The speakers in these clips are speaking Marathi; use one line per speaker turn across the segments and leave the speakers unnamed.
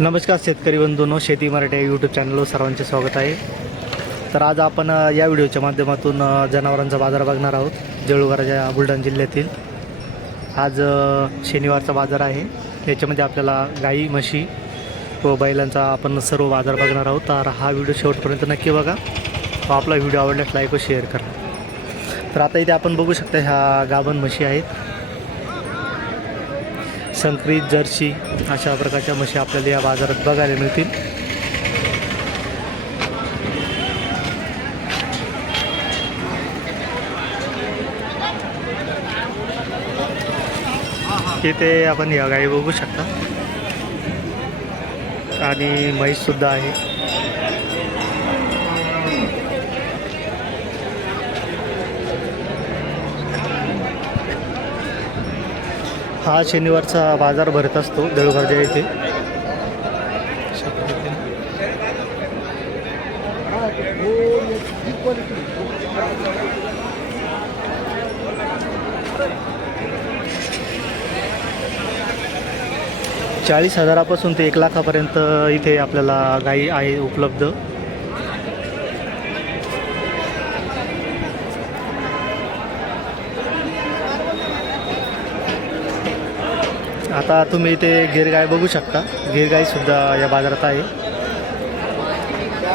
नमस्कार शेतकरी बंधूंनो शेती मराठी यूट्यूब चॅनलवर सर्वांचे स्वागत आहे. तर आज आपण या व्हिडिओच्या माध्यमातून जनावरांचा बाजार बघणार आहोत जळुगाराच्या बुलढाणा जिल्ह्यातील. आज शनिवारचा बाजार आहे. याच्यामध्ये आपल्याला गाई म्हशी व बैलांचा आपण सर्व बाजार बघणार आहोत. तर हा व्हिडिओ शेवटपर्यंत नक्की बघा. व आपला व्हिडिओ आवडल्यास लाईक व शेअर करा. तर आता इथे आपण बघू शकता ह्या गाभण म्हशी आहेत. संकरित जर्सी अशा प्रकारच्या म्हशी आपल्याला या बाजारात बघायला मिळतील. इथे आपण या गाई बघू शकता. आणि म्हैससुद्धा आहे. हा शनिवारचा बाजार भरत असतो देऊळगावच्या येथे चाळीस हजारापासून ते एक लाखापर्यंत इथे आपल्याला गाई आहे उपलब्ध. आता तुम्ही इथे गिरगाय बघू शकता. गिरगाईसुद्धा या बाजारात आहे.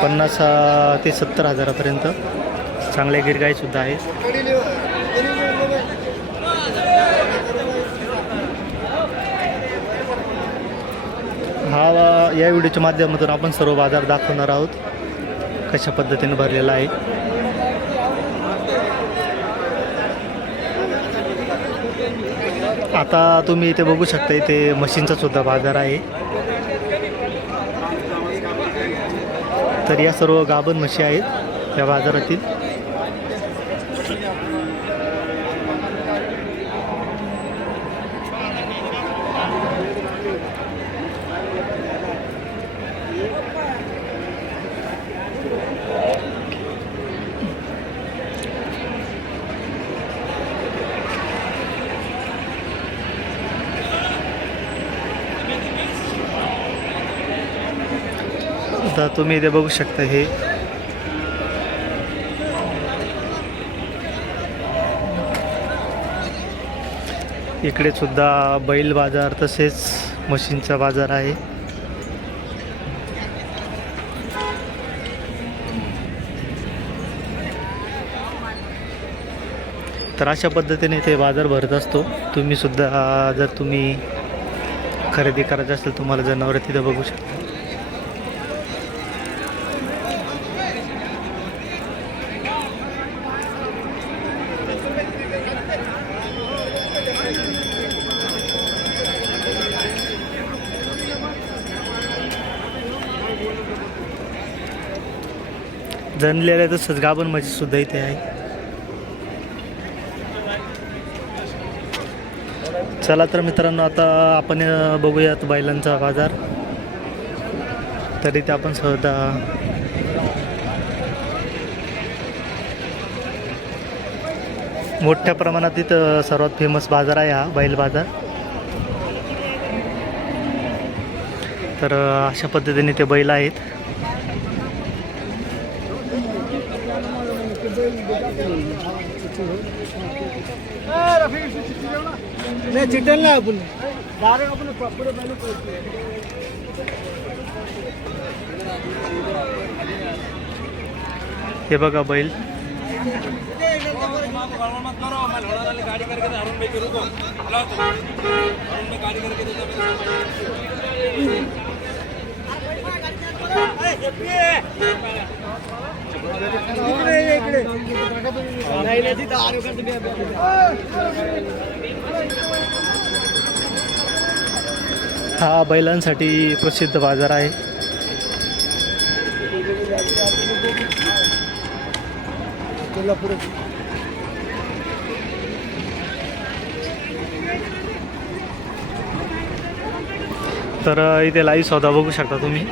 पन्नास ते सत्तर हजारापर्यंत चांगल्या गिरगाईसुद्धा आहेत. हा या व्हिडिओच्या माध्यमातून आपण सर्व बाजार दाखवणार आहोत. कशा पद्धतीने भरलेला आहे. आता तुम्ही इथे बघू शकता इथे मशीनचा सुद्धा बाजार आहे. तर या सर्व गाभण म्हशी आहेत या बाजारातील. आता तुम्ही इथे बघू शकता हे. इकडे सुद्धा बैल बाजार तसेच मशीनचा बाजार आहे. तर अशा पद्धतीने ते बाजार भरत असतो. तुम्ही सुद्धा जर तुम्ही खरेदी करायचं असेल तुम्हाला जनावरं तिथं बघू शकता. जनलेल्या तसंच गाभण म्हशी सुद्धा इथे आहे. चला तर मित्रांनो आता आपण बघूयात बैलांचा बाजार. तरी ते आपण सहजा मोठ्या प्रमाणात इथं सर्वात फेमस बाजार आहे हा बैल बाजार. तर अशा पद्धतीने ते बैल आहेत.
नाही चिटल नाही आपण डायरेक्ट आपण प्रॉपर
हे बघा बैल।
इकडे ये, इकडे नाही नाही तिथं आरो का तुम्ही
हा बैलांसाठी प्रसिद्ध बाजार आहे.
कोल्हापूर
तर इथे लाईव्ह सौदा बघू शकता तुम्ही.